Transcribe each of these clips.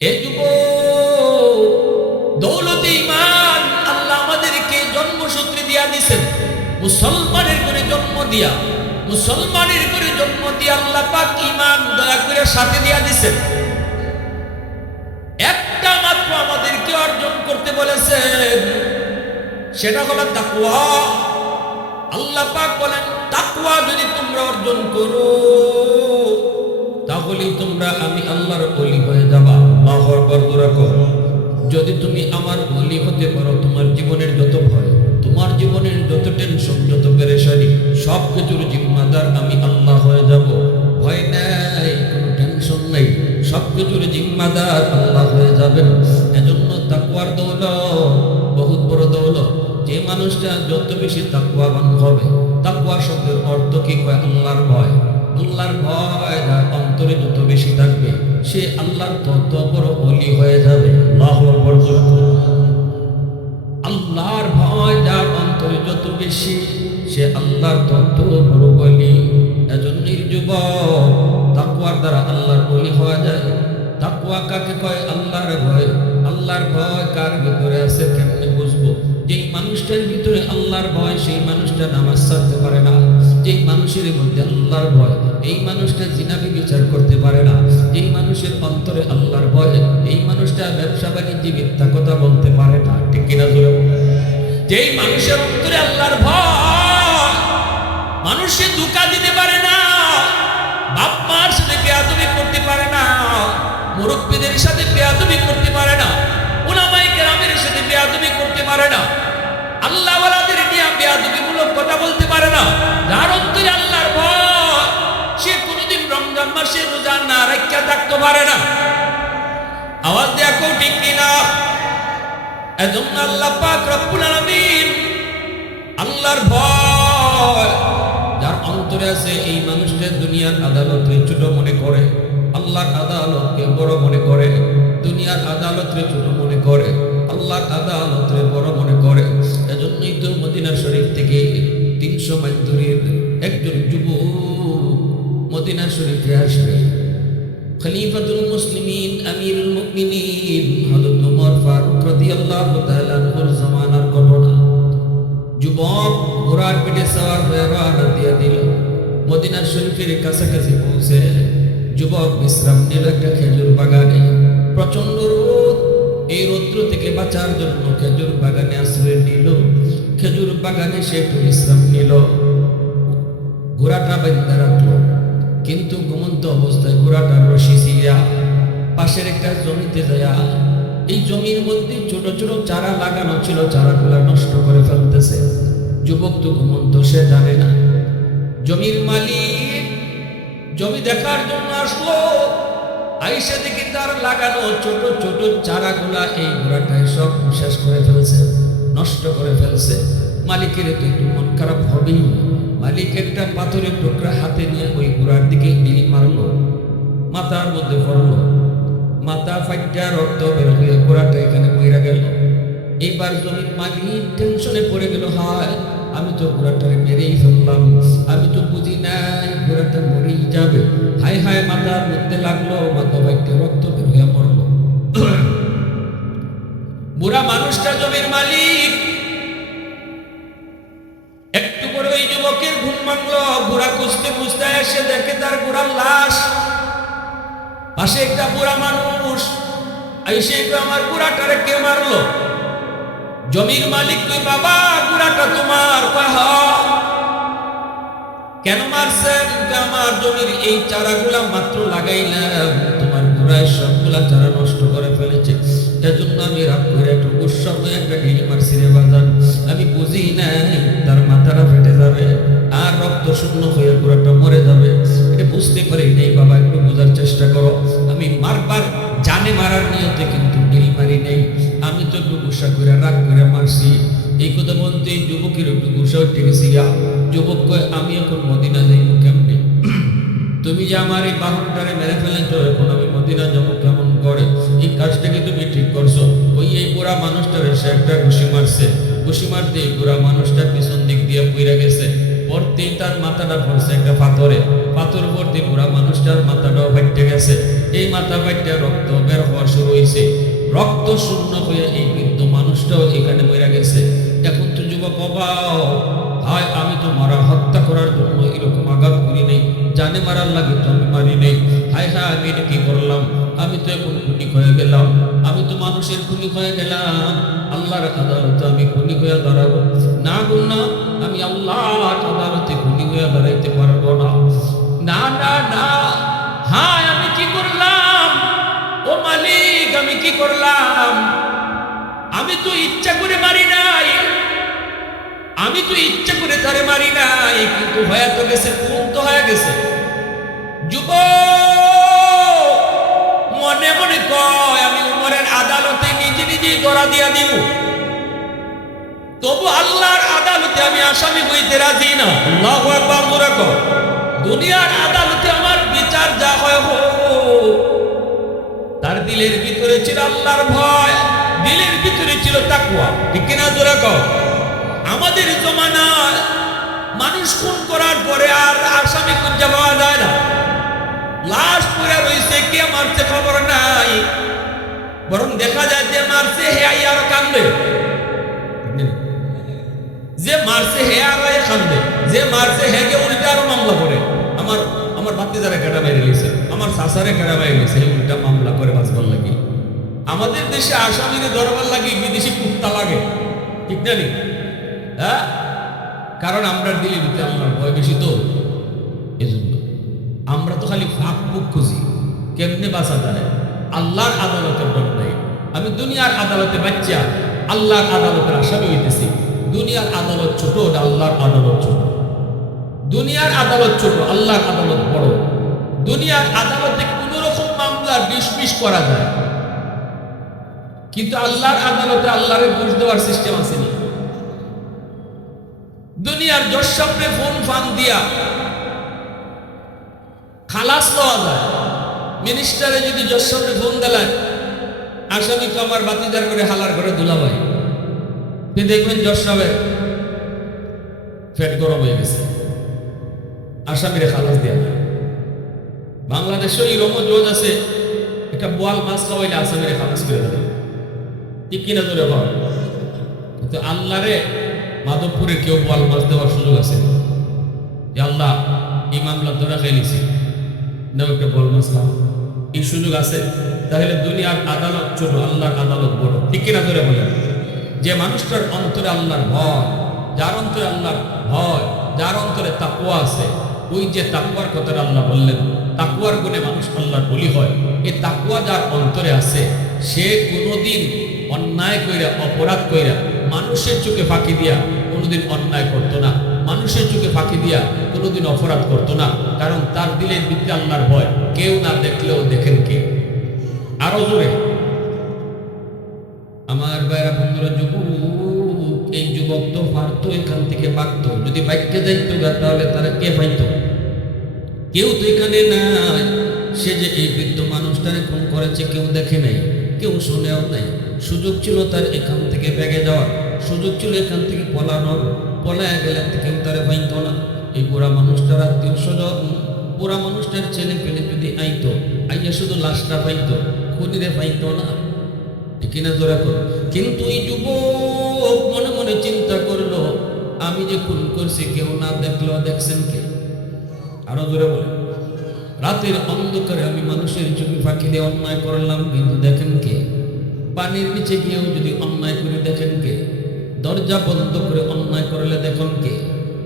এ যুব দৌলতে ঈমান আল্লাহ আমাদেরকে জন্মসূত্রে দিয়া দিয়েছেন। মুসলমানের করে জন্ম দিয়া, মুসলমানের করে জন্ম দিয়া আল্লাহ পাক ঈমান দয়া করে সাথে দিয়া দিয়েছেন। একটা মাত্র আমাদেরকে অর্জন করতে বলেছেন, সেটা হলো তাকওয়া। আল্লাহ পাক বলেন, তাকওয়া যদি তোমরা অর্জন করো তাহলে তোমরা আমি আল্লাহর ওলি হয়ে যাবা। আল্লাহু আকবার জোরে করো। যদি তুমি আমার ওলি হতে পারো, তোমার জীবনের যত ভয়, তোমার জীবনের যত টেনশন, যত পেরেশানি, সব কিছুর জিম্মাদার আমি আল্লাহ হয়ে যাব। ভয় নাই, কোনো টেনশন নাই, সব কিছুর জিম্মাদার আল্লাহ হয়ে যাবেন। এজন্য তাকওয়ার দৌলত বহুত বড় দৌলত। যে মানুষটা যত বেশি তাকওয়াবান হবে, তাকওয়া শব্দের অর্থ কি কয়? আল্লাহর ভয়। আল্লাহর ভয় যার অন্তরে যত বেশি থাকবে, সে আল্লাহর তত বড় ওলি হয়ে যাবে। আল্লাহু আকবার। আল্লাহর ভয় যার অন্তরে যত বেশি, সে আল্লাহর তত বড় ওলি। এজন্যই যুবক, তাকওয়ার দ্বারা আল্লাহর ওলি হওয়া যায়। তাকওয়া কাকে কয়? আল্লাহর ভয়। আল্লাহর ভয় কার ভিতরে আছে কেমনে বুঝবো? যেই মানুষটার ভিতরে আল্লাহর ভয়, সেই মানুষটা নামাজ ছাড়তে পারে না। যেই মানুষের মধ্যে আল্লাহর ভয়, এই মানুষটা জিনা বিচার করতে পারে না। যেই মানুষের অন্তরে আল্লাহর ভয়, এই মানুষটা ব্যবসা বাণিজ্যে মিথ্যা কথা বলতে পারে না। ঠিক কিনা জোরে? যেই মানুষের অন্তরে আল্লাহর ভয়, মানুষে ধোঁকা দিতে পারে না, বাপ মার সাথে বেয়াদবি করতে পারে না, মুরব্বীদের সাথে বেয়াদবি করতে পারে না, উলামায়ে কেরামের সাথে বেয়াদবি করতে পারে না, আল্লাহ ওয়ালাদের নিয়ে বেয়াদবিমূলক কথা বলতে পারে না। যার অন্তরে আল্লাহর ভয়, সে কোনোদিন রমজান মাসে রোজা না রাখিয়া থাকতে পারে না। আওয়াজ দেখো ঠিক কিনা? এজন্য আল্লাহ পাক রব্বুল আলামিন আল্লাহর ভয় যার অন্তরে আছে, এই মানুষটা দুনিয়ার আদালতে ছোট মনে করে, আল্লাহর আদালতকে বড় মনে করে। দুনিয়ার আদালতে ছোট মনে করে, আল্লাহর আদালতে বড় মনে করে। এজন্যই তো মদিনা শরীফ থেকে 300 মাইল দূরের একজন যুবক মদিনা শরীফে আসবে। খলিফাতুল মুসলিমিন, আমিরুল মুমিনিন হযরত ওমর ফারুক রাদিয়াল্লাহু তাআলা আনহুর জামানার ঘটনা। যুবক ঘোড়ার পিঠে সওয়ার হয়ে রওনা দিয়ে দিল। মদিনা শরীফের কাছাকাছি পৌঁছে যুবক বিশ্রাম নিল একটা খেজুর বাগানে। প্রচন্ড রোদ, এই রৌদ্র থেকে বাঁচার জন্য খেজুর বাগানে আশ্রয় নিল। খেজুর বাগানে সে একটু বিশ্রাম নিল, ঘোড়াটা বেঁধে রাখলো। কিন্তু ঘুমন্ত অবস্থায় ঘোড়াটার রশি ছিঁড়া পাশের একটা জমিতে যায়। এই জমির মধ্যে ছোট ছোট চারা লাগানো ছিল, চারাগুলা নষ্ট করে ফেলতেছে। যুবক তো ঘুমন্ত, সে জানে না। জমির মালিক জমি দেখার জন্য আসলো। আইসা দেখি তার লাগানো ছোট ছোট চারাগুলা এই ঘোড়াটায় সব শেষ করে ফেলছে, নষ্ট করে ফেলছে। মালিকের তো একটু মন খারাপ হবেই। মালিক একটা পাথরের টুকরা হাতে নিয়ে ওই ঘোড়ার দিকে ঢিল মারলো, মাথার মধ্যে পড়লো। মাথা ফাইটা রক্ত বের হয়ে ঘোড়াটা এখানে পইরা গেল। এইবার জমির মালিক টেনশনে পড়ে গেল, হায় আমি তো ঘোড়াটারে মেরেই ফেললাম, আমি তো বুঝি নাই ঘোড়াটা মরেই যাবে। হায় হায়, মাথার মধ্যে লাগলো, মাথা ফাইটা রক্ত বের হয়ে মরলো। বুড়া মানুষটা জমির মালিক একটু করে ওই যুবকের ঘুম ভাঙলো। বুড়া খুঁজতে খুঁজতে এসে দেখে তার বুড়ার লাশ। পাশে একটা বুড়া মানুষ এসে, আমার বুড়াটারে কে মারলো? জমির মালিক কই, বাবা বুড়াটা তোমার। কেন মারছেন? আমার জমির এই চারাগুলা মাত্র লাগাইলাম, তোমার বুড়ায় সবগুলা চারা নষ্ট করে ফেলেছে। এজন্য আমি রাগ করে একটু গুসা হয়ে একটা ঢিল মারছি রে বাজান। আমি বুঝি নাই তার মাথাটা ফেটে যাবে আর রক্ত শূন্য হয়ে পুরোটা মরে যাবে। এটা বুঝতে পারি নেই বাবা, একটু বোঝার চেষ্টা করো। আমি মারবার জানে মারার নিয়তে কিন্তু ঢিল মারি নেই, আমি তো একটু গুসা করে রাগ করে মারছি। এই কথা বলতে যুবকের একটু গুসা উঠে গেছি। যুবক কয়, আমি এখন মদিনা যাইব কেমনে? তুমি যে আমার এই বাহনটারে মেরে ফেলেছ, এখন আমি মদিনা যাবো কেমন করে? এই কাজটা কি তুমি ঠিক করছো? ওই এই বুড়া মানুষটারে সে একটা ঘুষি মারছে, ঘুষি মারতে এই বুড়া মানুষটা পিছন দিক দিয়ে পইরা গেছে। পড়তেই তার মাথাটা পড়ছে একটা পাথরে, পাথর পড়তে বুড়া মানুষটার মাথাটাও ফাইটে গেছে। এই মাথা ফাইটা রক্ত বের হওয়া শুরু হয়েছে, রক্ত শূন্য হয়ে এই বৃদ্ধ মানুষটাও এখানে মরে গেছে। এখন তো যুবক অবাক, হায় আমি তো মারা হত্যা করার জন্য এরকম আঘাত করি নাই, জানে মারার লাগে তো আমি মারি নেই, হায় হায় আমি এটা কি করলাম, আমি তো এখন খুনি হয়ে গেলাম, আমি তো মানুষের খুনি হয়ে গেলাম, আল্লাহর আদালতে আমি খুনি হয়ে দাঁড়াবো না গো না, আমি আল্লাহর আদালতে খুনি হয়ে দাঁড়াইতে পারবো না, না না না, হায় আমি কি করলাম, ও মালিক আমি কি করলাম, আমি তো ইচ্ছা করে মারি নাই, আমি তো ইচ্ছা করে তারে মারি নাই, কিন্তু হয়ে তো গেছে, খুন তো হয়ে গেছে। যুব মনে মনে কয় আমি উমরের আদালতে নিজে নিজেই ধরা দিয়া দিব, তবু আল্লাহর আদালতে আমি আসামি হইতে রাজি না। আল্লাহু আকবার জোরে কও। দুনিয়ার আদালতে আমার বিচার যা হয় হোক, তার দিলের ভিতরে ছিল আল্লাহর ভয়, দিলের ভিতরে ছিল তাকওয়া, ঠিক কিনা জোরে কও। আমাদের জমানায় মানুষ খুন করার পরে আর আসামি খুঁজে পাওয়া যায় না, লাশ পড়ে রয়েছে, কে মারছে খবর নাই, বরং দেখা যায় যে মারছে হে আর কান্দে, যে মারছে হে আর কান্দে, যে মারছে হে কে উল্টা আরো মামলা করে, আমার আমার ভাতিজারে কেডা মেরে গেছে, আমার শাসারে কেডা মেরে গেছে, উল্টা মামলা করে বাঁচবার লাগে। আমাদের দেশে আসামিরে ধরবার লাগে বিদেশি কুত্তা লাগে, ঠিক না? হ্যাঁ, কারণ আমরা দিলে দিতে আল্লাহর ভয় বেশি, তো এজন্য আমরা তো খালি ফাঁক বুক খুঁজি কেমনে বাঁচা যায়, আল্লাহর আদালতের ডর নাই। আমি দুনিয়ার আদালতে বাচ্চা, আল্লাহর আদালতের আসামি হইতেছি। দুনিয়ার আদালত ছোট, আল্লাহর আদালত ছোট। দুনিয়ার আদালত ছোট, আল্লাহর আদালত বড়। দুনিয়ার আদালতে কোন রকম মামলা ডিসমিস করা যায়, কিন্তু আল্লাহর আদালতে আল্লাহর ঘুষ দেওয়ার সিস্টেম আসেনি। দুনিয়ার জজ সাহেবরে ফোন ফান দিয়া খালাস লওয়া যায়, মিনিস্টারে যদি জজ সাহেবরে ফোন দিলেন, আসামি তো আমার বাতিদার করে হালার করে দুলাভাই, দেখবেন জজ সাহেবের পেট গরম হয়ে গেছে, আসামিরে খালাস দেয়া। বাংলাদেশে এরকম জজ আছে, একটা বোয়াল মাছ খাওয়াইলে আসামিরে খালাস করে দেবে, ঠিক কিনা ধরে হয়। কিন্তু আল্লাহরে মাধবপুরে কেউ বোয়াল মাছ দেওয়ার সুযোগ আছে যে আল্লাহ এই মামলা ধরা খাইলিছি না, একটা বোয়াল মাছ খাও, এই সুযোগ আছে? তাহলে দুনিয়ার আদালত ছোট, আল্লাহর আদালত বড়, ঠিক কিনা ধরে বলেন। যে মানুষটার অন্তরে আল্লাহর ভয়, যার অন্তরে আল্লাহর ভয়, যার অন্তরে তাকওয়া আছে, ওই যে তাকওয়ার কথাটা আল্লাহ বললেন, তাকওয়ার গুণে মানুষ আল্লাহর বলি হয়। এই তাকওয়া যার অন্তরে আছে, সে কোনোদিন অন্যায় কইরা, অপরাধ কইরা, মানুষের চোখে ফাঁকি দিয়া কোনোদিন অন্যায় করতো না, মানুষের চোখে ফাঁকি দিয়া কোনোদিন অপরাধ করতো না, কারণ তার দিলের ভিতরে আল্লাহর ভয়। কেউ না দেখলেও দেখেন কে? আরো জোরে আমার ভাইরা বন্ধুরা, যুবক, এই যুবক তো পারতো এখান থেকে বাঁচতো, যদি বাইককে যাইতো তাহলে তারা কে পাইতো? কেউ তো এখানে নাই। সে যে এই বৃদ্ধ মানুষটারে খুন করেছে কেউ দেখে নাই, কেউ শুনেও নাই। সুযোগ ছিল তার এখান থেকে বেগে যাওয়ার, সুযোগ ছিল এখান থেকে পলানোর, পলায় গেলে কেউ তারে পাইতো না। এই বুড়া মানুষটার আত্মীয় স্বজন, বুড়া মানুষটার ছেলে পেলে যদি আইতো, আইয়া শুধু লাশটা পাইতো, খুনিরে পাইতো না, কিনা জোরা করো। কিন্তু এই যুবক মনে মনে চিন্তা করলো, আমি যে খুন করছি কেউ না দেখলো, দেখছেন কে? আরো জোরে বলে, রাতের অন্ধকারে আমি মানুষের চোখে ফাঁকি দিয়ে অন্যায় করলাম, কিন্তু দেখেন কে? পানির নিচে গিয়েও যদি অন্যায় করে দেখেন কে? দরজা বন্ধ করে অন্যায় করলে দেখেন কে?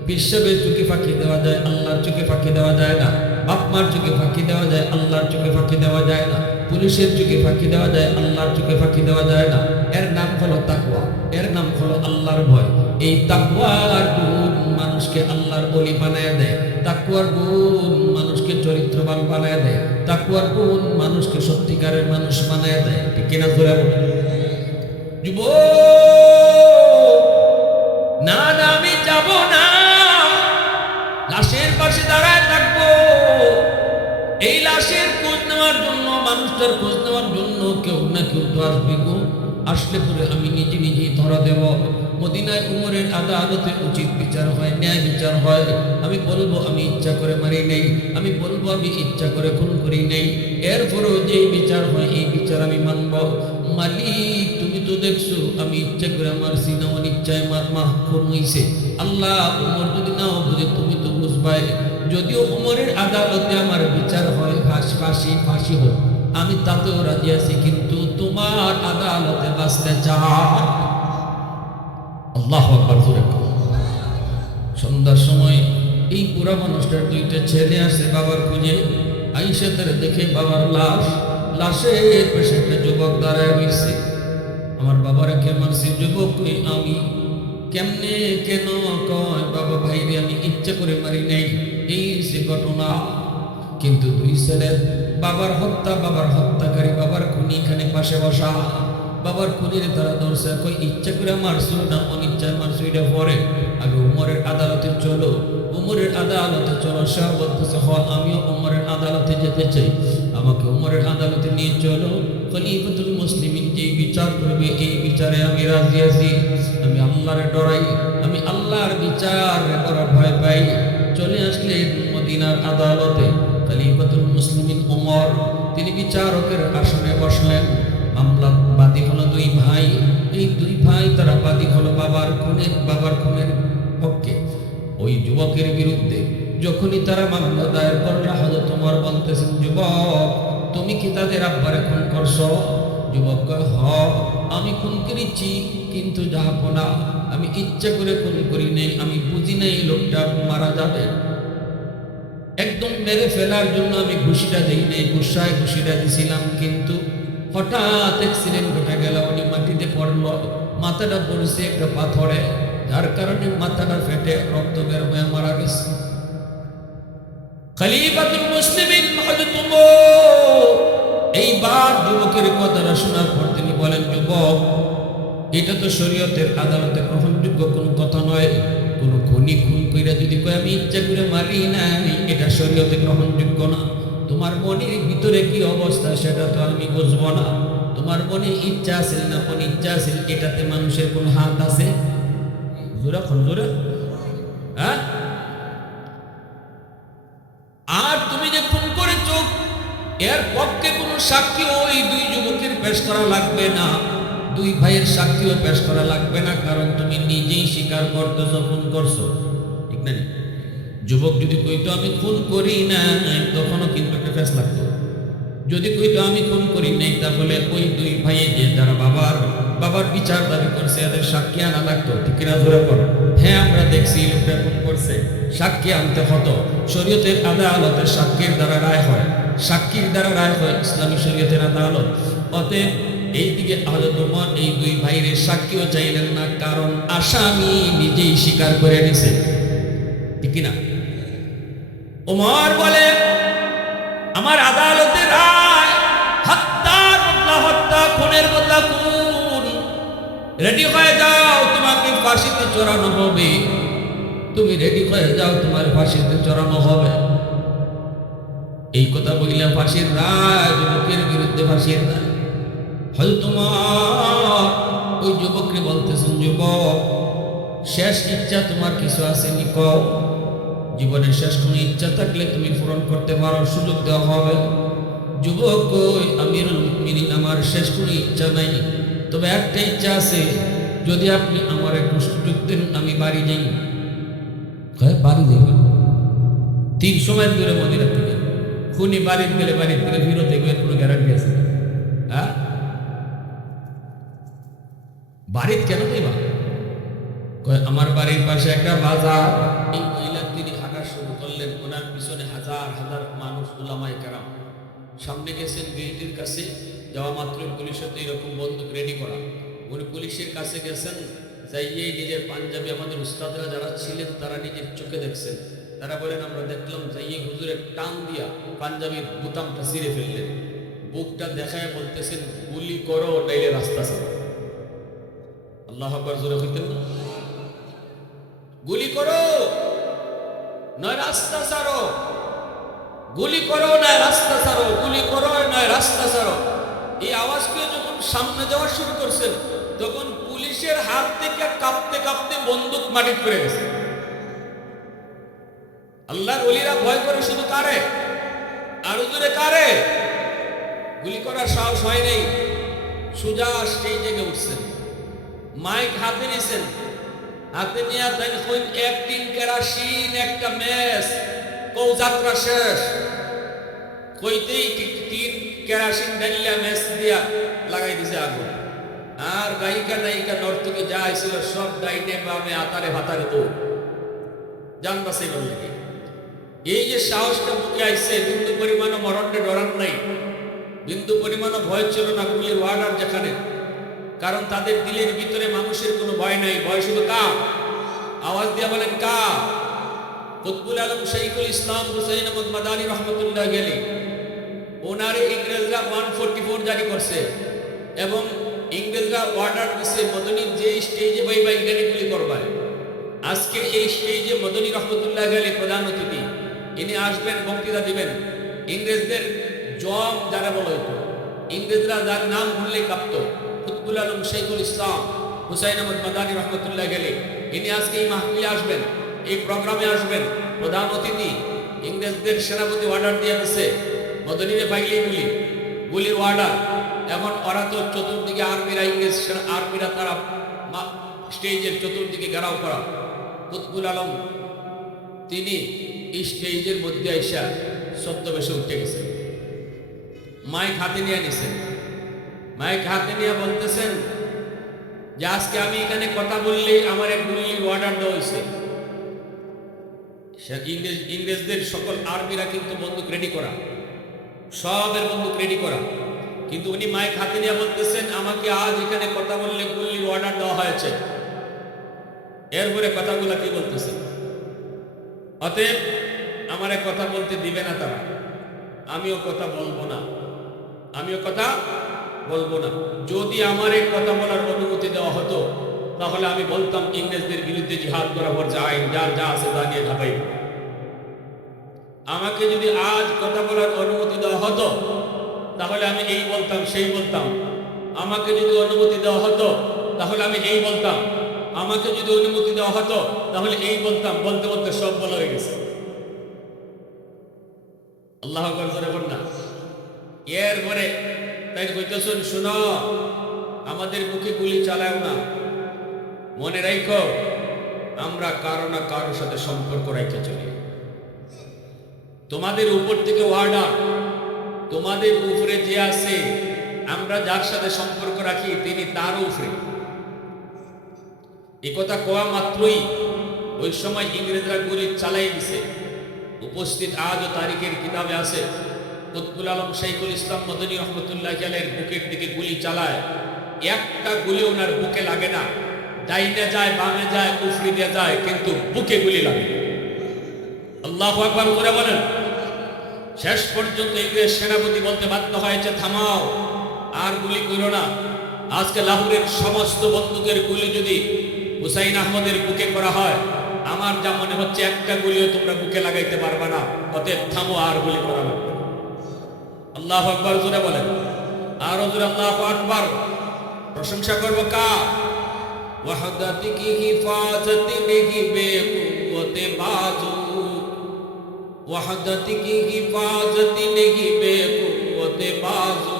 পিসাবের চোখে ফাঁকি দেওয়া যায়, আল্লাহর চোখে ফাঁকি দেওয়া যায় না। বাপমার চোখে ফাঁকি দেওয়া যায়, আল্লাহর চোখে ফাঁকি দেওয়া যায় না। পুলিশের চোখে ফাঁকি দেওয়া যায়, আল্লাহর চোখে ফাঁকি দেওয়া যায় না। এর নাম হলো তাকওয়া, এর নাম হলো আল্লাহর ভয়। এই তাকওয়ার গুণ মানুষকে আল্লাহর ওলি বানায় দেয়, তাকওয়ার গুণ মানুষকে চরিত্রবান বানায় দেয়, তাকওয়ার গুণ মানুষকে সত্যিকারের মানুষ বানায় দেয়, ঠিক কিনা জোরে বলে। যুবক, না না আমি যাব না, লাশের পাশে দাঁড়ায় থাকবো। এই লাশের খোঁজ নেওয়ার জন্য, মানুষটার খোঁজ নেওয়ার জন্য কেউ না কেউ তো আসবে গো। আসলে পরে আমি নিজে নিজেই ধরা দেব। মদিনায় উমরের আদালতে উচিত বিচার হয়, ন্যায় বিচার হয়। আমি বলবো আমি ইচ্ছা করে মারি নেই, আমি বলবো আমি ইচ্ছা করে খুন করি নেই। এরপরেও যে বিচার হয় এই বিচার আমি মানব। মালিক তুমি তো দেখছো আমি ইচ্ছা করে মারছি না অনিচ্ছায় খুন হইছে। আল্লাহ উমর যদি নাও বুঝে তুমি তো বুঝবাই। যদিও উমরের আদালতে আমার বিচার হয় ফাঁসি হোক, আমি তাতেও রাজি আছি, কিন্তু তোমার আদালতে বাঁচতে চাই। আল্লাহু আকবার জোরে। সন্ধ্যার সময় এই বুড়া মানুষটার দুইটা ছেলে আসে বাবার খুঁজে। আইসা তারা দেখে বাবার লাশ, লাশের পাশে একটা যুবক দাঁড়ায় রয়েছে। আমার বাবারা কে মারছে? যুবক কই আমি। কেমনে কেন? কয় বাবা ভাইরে আমি ইচ্ছা করে মারি নাই, এই সে ঘটনা। কিন্তু দুই ছেলের বাবার হত্যাকারী, বাবার খুনি এখানে পাশে বসা। বাবার খুনিরে তারা ধরছে, কই ইচ্ছা করে মারছো না অনিচ্ছায় মারছো এটা পরে, আগে উমরের আদালতে চলো, উমরের আদালতে চলো। সে বলতেছে হ আমিও উমরের আদালতে যেতে চাই, আমাকে উমরের আদালতে নিয়ে চলো। খলিফাতুল মুসলিমিন যে বিচার করবে এই বিচারে আমি রাজি আছি। আমি আল্লাহরে ডরাই, আমি আল্লাহর বিচার বড় ভয় পাই। চলে আসলেন মদিনার আদালতে। খলিফাতুল মুসলিমিন ওমর তিনি বিচারকের আসনে বসলেন। মামলা বাদী হলো দুই ভাই। এই দুই ভাই তারা বাদী হলো বাবার খুনের পক্ষে। ওই যুবকের বিরুদ্ধে যখনই তারা মামলা দায়ের করল, হযরত ওমর বলতেছেন যুবক তুমি কি তাদের আব্বারে খুন করছো? যুবক কয় হ আমি খুন করেছি, কিন্তু যাবো না, আমি ইচ্ছা করে খুন করি নাই, আমি বুঝি নাই লোকটা মারা যাবে। একদম মেরে ফেলার জন্য আমি ঘুষিটা দিই নাই, গুসায় ঘুষিটা দিছিলাম, কিন্তু হঠাৎ অ্যাক্সিডেন্ট ঘটে গেল, উনি মাটিতে পড়লো, মাথাটা পড়েছে একটা পাথরে, যার কারণে মাথাটা ফেটে রক্ত বের হয়ে মারা গেছে। খলিফাতুল মুসলিমিন হযরত ওমর এইবার যুবকের কথাটা শোনার পর তিনি বলেন যুবক এটা তো শরীয়তের আদালতে গ্রহণযোগ্য কোনো কথা নয়। কোনো খুনি খুন কইরা যদি কয় আমি ইচ্ছা করে মারি নাই, এটা শরীয়তে গ্রহণযোগ্য না। তোমার মনের ভিতরে কি অবস্থা সেটা তো আমি বুঝবো না। তোমার মনে ইচ্ছা আছে না অনিচ্ছা আছে, এটাতে মানুষের কোন হাত আছে? জোরা কোন জোরা? হ্যাঁ? আর তুমি যে খুন করেছ এর পক্ষে কোনো সাক্ষী ওই দুই যুবকের পেশ করা লাগবে না, দুই ভাইয়ের সাক্ষীও পেশ করা লাগবে না, কারণ তুমি নিজেই স্বীকার করতেছো খুন করছো, ঠিক না? যুবক যদি কইতো আমি খুন করি না, তখনও কিন্তু একটা পেশ লাগতো। যদি কইতো আমি খুন করি নাই, তাহলে ওই দুই ভাইয়ে যে যারা বাবার বিচার দাবি করছে এদের সাক্ষী আনা লাগতো, ঠিক না? ধরে পড়ো হ্যাঁ আমরা দেখছি লোকটা খুন করছে, সাক্ষী আনতে হতো। শরীয়তের আদালতের সাক্ষীর দ্বারা রায় হয়, সাক্ষীর দ্বারা রায় হয় ইসলামী শরীয়তের আদালত। অতএব এইদিকে হযরত ওমর এই দুই ভাইয়ের সাক্ষীও চাইলেন না, কারণ আসামি নিজেই স্বীকার করে নিছে, ঠিক না? ওমর বলে আমার আদালতের রায় হত্যার বদলা হত্যা, খুনের বদলা খুন। রেডি হয়ে যাও, তোমাকে ফাঁসিতে চড়ানো হবে। তুমি রেডি হয়ে যাও, তোমার ফাঁসিতে চড়ানো হবে। এই কথা বললে ফাঁসির রায়, যুবকের বিরুদ্ধে ফাঁসির রায়। হযরত ওমর ওই যুবককে বলতেছেন যুবক শেষ ইচ্ছা তোমার কিছু আসেনি? কও, জীবনের শেষ কোনো ইচ্ছা থাকলে তুমি পূরণ করতে পারো, সুযোগ দেওয়া হবে। যুবক কই আমিরুল মুমিনিন আমার শেষ কোনো ইচ্ছা নাই, তবে একটা ইচ্ছা আছে, যদি আপনি আমার একটু সুযোগ দেন আমি বাড়ি যাই। বাড়ি যাইবেন? 3 সময় দূরে মদিনা থেকে খুনি বাড়িতে গেলে বাড়ির থেকে ফিরত দেখবে কোনো গ্যারান্টি আছে? হ্যাঁ, বাড়িতে কেন যাইবা? আমার বাড়ির পাশে একটা বাজার। এই মহিলা তিনি হাঁটা শুরু করলেন, ওনার পিছনে হাজার হাজার মানুষ উলামায়ে কেরাম। সামনে গেছেন গেটের কাছে, যাওয়া মাত্র পুলিশের তো এরকম বন্দুক রেডি করা। উনি পুলিশের কাছে গেছেন, যাইয়ে নিজের পাঞ্জাবি আমাদের উস্তাদরা যারা ছিলেন তারা নিজের চোখে দেখছেন। তারা বলেন আমরা দেখলাম যাইয়ে হুজুরের টান দিয়া পাঞ্জাবির বোতামটা ছিঁড়ে ফেললেন, বুকটা দেখায় বলতেছেন গুলি করো নাইলে রাস্তা ছাড়ো। আল্লাহু আকবার জোরে হইতেন না? গুলি করো নয় রাস্তা ছাড়ো, গুলি করো নয় রাস্তা ছাড়ো, গুলি করো নয় রাস্তা ছাড়ো। এই আওয়াজ পেয়ে যখন সামনে যাওয়া শুরু করছেন, তখন পুলিশের হাত থেকে কাঁপতে কাঁপতে বন্দুক মাটি পড়ে গেছে। আল্লাহর ওলিরা ভয় করে শুধু কারে? আর জোরে কারে? গুলি করার সাহস হয় নেই। সোজা স্টেজে উঠছেন, মাইক হাতে নিছেন, হাতে নিয়ে দেন এক টিন কেরাসিন, একটা মেস, কৌ যাত্রা শেষ কইতেই টিন কেরাসিন ঢালিয়া মেস দিয়া লাগাই দিছে আগুন। আর গায়িকা নায়িকা নর্তকী যা ছিল সব ডাইনে বামে আতারে ভাতারে তো জান বাঁচাই বললে। এই যে সাহসটা বুকে আইছে, বিন্দু পরিমাণও মরণে ডরান নাই, বিন্দু পরিমাণও ভয় ছিল না গুলির ওয়ার্ডার যেখানে। কারণ তাদের দিলের ভিতরে মানুষের কোনো ভয় নাই, ভয় শুধু কা? আওয়াজ দিয়া বলেন কা? কুতবুল আলম শহীদুল ইসলাম হুসাইন আহমদ মাদানী রহমতুল্লাহ গেলি, ওনারে ইংরেজরা 144 জারি করছে এবং ইংরেজরা অর্ডার দিচ্ছে মদনী যে স্টেজে বাইবা এখানে গুলি করবায়। আজকে এই স্টেজে মদনী রহমতুল্লাহ গেলে প্রধান অতিথি, ইনি আসবেন, বক্তৃতা দিবেন। ইংরেজদের জম যারা বলা হতো, ইংরেজরা যার নাম ভুললে কাঁপত, কুতবুল আলম শহীদুল ইসলাম হুসাইন আহমদ মাদানী রহমতুল্লাহ গেলে, ইনি আজকে এই মাহফিলে আসবেন, এই প্রোগ্রামে আসবেন প্রধান অতিথি। ইংরেজদের সেনাপতি অর্ডার দিয়ে দিচ্ছে মদনীরে পাইলে গুলির অর্ডার। এখন ওরা তো চতুর্দিকে আর্মিরা, ইংরেজ আর্মিরা তারা স্টেজের চতুর্দিকে ঘেরাও করা। কুতবুল আলম তিনি স্টেজের মধ্যে আইসা ছদ্মবেশে উঠে গেছেন, মাইক হাতে নিয়ে নিছেন, মাইক হাতে নিয়ে বলতেছেন যে আজকে আমি এখানে কথা বললেই আমার এক গুলির অর্ডার দেওয়া হয়েছে। ইংরেজদের সকল আর্মিরা কিন্তু বন্দুক রেডি করা, সবের বন্দুক রেডি করা, কিন্তু উনি মাইক হাতে নিয়ে বলতেছেন আমাকে আজ এখানে কথা বললে গুলির অর্ডার দেওয়া হয়েছে। এরপরে কথাগুলা কি বলতেছেন? অতএব আমারে কথা বলতে দিবে না তারা, আমিও কথা বলবো না, আমিও কথা বলবো না। যদি আমার এই কথা বলার অনুমতি দেওয়া হতো তাহলে আমি বলতাম ইংরেজদের বিরুদ্ধে জিহাদ করার যা আইন যার যা আছে তা নিয়ে ঝাঁপাইব। আমাকে যদি আজ কথা বলার অনুমতি দেওয়া হতো তাহলে আমি এই বলতাম সেই বলতাম। আমাকে যদি অনুমতি দেওয়া হতো তাহলে আমি এই বলতাম, আমাকে যদি অনুমতি দেওয়া হতো তাহলে এই বলতাম। বলতে বলতে সব বলা হয়ে গেছে। আল্লাহ আকবার জোরে বল না। এরপরে তাই কইতেছেন, শুনো, আমাদের মুখে গুলি চালাও না, মনে রাখো আমরা কারো না কারোর সাথে সম্পর্ক রেখে চলি। তোমাদের উপর থেকে অর্ডার, তোমাদের উপরে যে আছে, আমরা যার সাথে সম্পর্ক রাখি তিনি তার উপরে। এই কথা কোয়া মাত্রই ওই সময় ইংরেজরা গুলি চালাই দিছে। উপস্থিত আজও তারিখের কিতাবে আছে, কুতবুল আলম শহীদুল ইসলাম মদনী রহমতুল্লাহ আলাইহির বুকের দিকে গুলি চালায়, একটা গুলি ওনার বুকে লাগে না, ডাইনে যায় বামে যায় উফরি দিয়ে যায়, কিন্তু বুকে গুলি লাগে। আল্লাহু আকবার করে বলেন। শেষ পর্যন্ত ইংরেজ সেনাপতি বলতে বাধ্য হয়েছে, থামাও, আর গুলি করো না। আজকে লাহোরের সমস্ত বন্দুকের গুলি যদি হুসাইন আহমদের বুকে করা হয়, আমার যা মনে হচ্ছে একটা গুলিও তোমরা বুকে লাগাইতে পারবে না, অতএব থামো, আর গুলি করা লাগবে। আল্লাহু আকবার জোরে বলেন, আর জোরে আল্লাহু আকবার। প্রশংসা করব কার? ওয়াহদাতি কি হিফাজতি নেহি বেকুওতে বাজু, ওয়াহদাতি কি হিফাজতি নেহি বেকুওতে বাজু,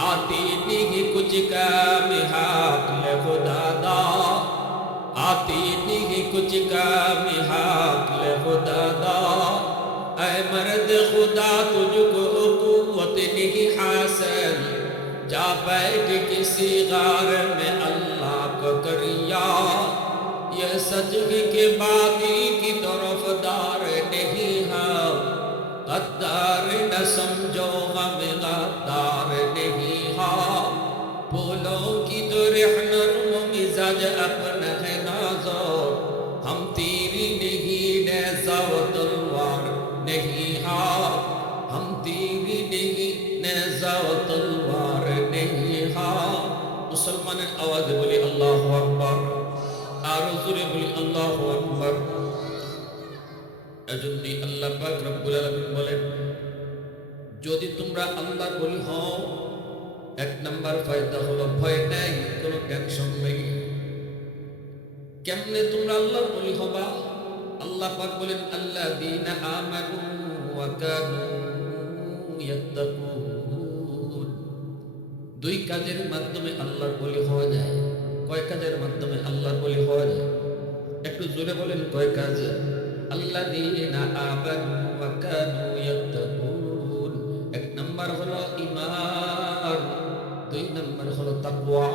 आती नहीं कुछ काम हाथ ले खुदा दा, आती नहीं कुछ काम हाथ ले खुदा दा, ऐ मर्द खुदा तुझको कुव्वत नहीं हासिल, जा बैठ किसी गार में अल्लाह को करिया, ये सच है कि बाती की तरफदार नहीं है, गद्दार न समझो हम गद्दार नहीं है, फूलों की तो रहनुम मिजाज अपना है नाज़ुक, हम तेरी नहीं नेज़ा व तलवार नहीं है, हम तेरी नहीं नेज़ा व तलवार नहीं है। मुसलमान आवाज बोली अल्लाहु अकबर, और ज़ोरे बोली अल्लाहु अकबर। এজন্যই আল্লাহ পাক রব্বুল আলামিন বলেন, যদি তোমরা আল্লাহর ওলি হও এক নাম্বার ফায়দা হলো ভয় নেই, কোনো টেনশন নেই। কেমনে তোমরা আল্লাহর ওলি হবা? আল্লাহ পাক বলেন আল্লাযীনা আমানু ওয়া কানু ইয়াত্তাকুন। দুই কাজের মাধ্যমে আল্লাহর ওলি হওয়া যায়। কয় কাজের মাধ্যমে আল্লাহর ওলি হওয়া যায়? একটু জোরে বলেন কয় কাজ? আল্লাযীনা আমানু ওয়া কানু ইয়াত্তাকুন। এক নাম্বার হলো ঈমান, দুই নাম্বার হলো তাকওয়া।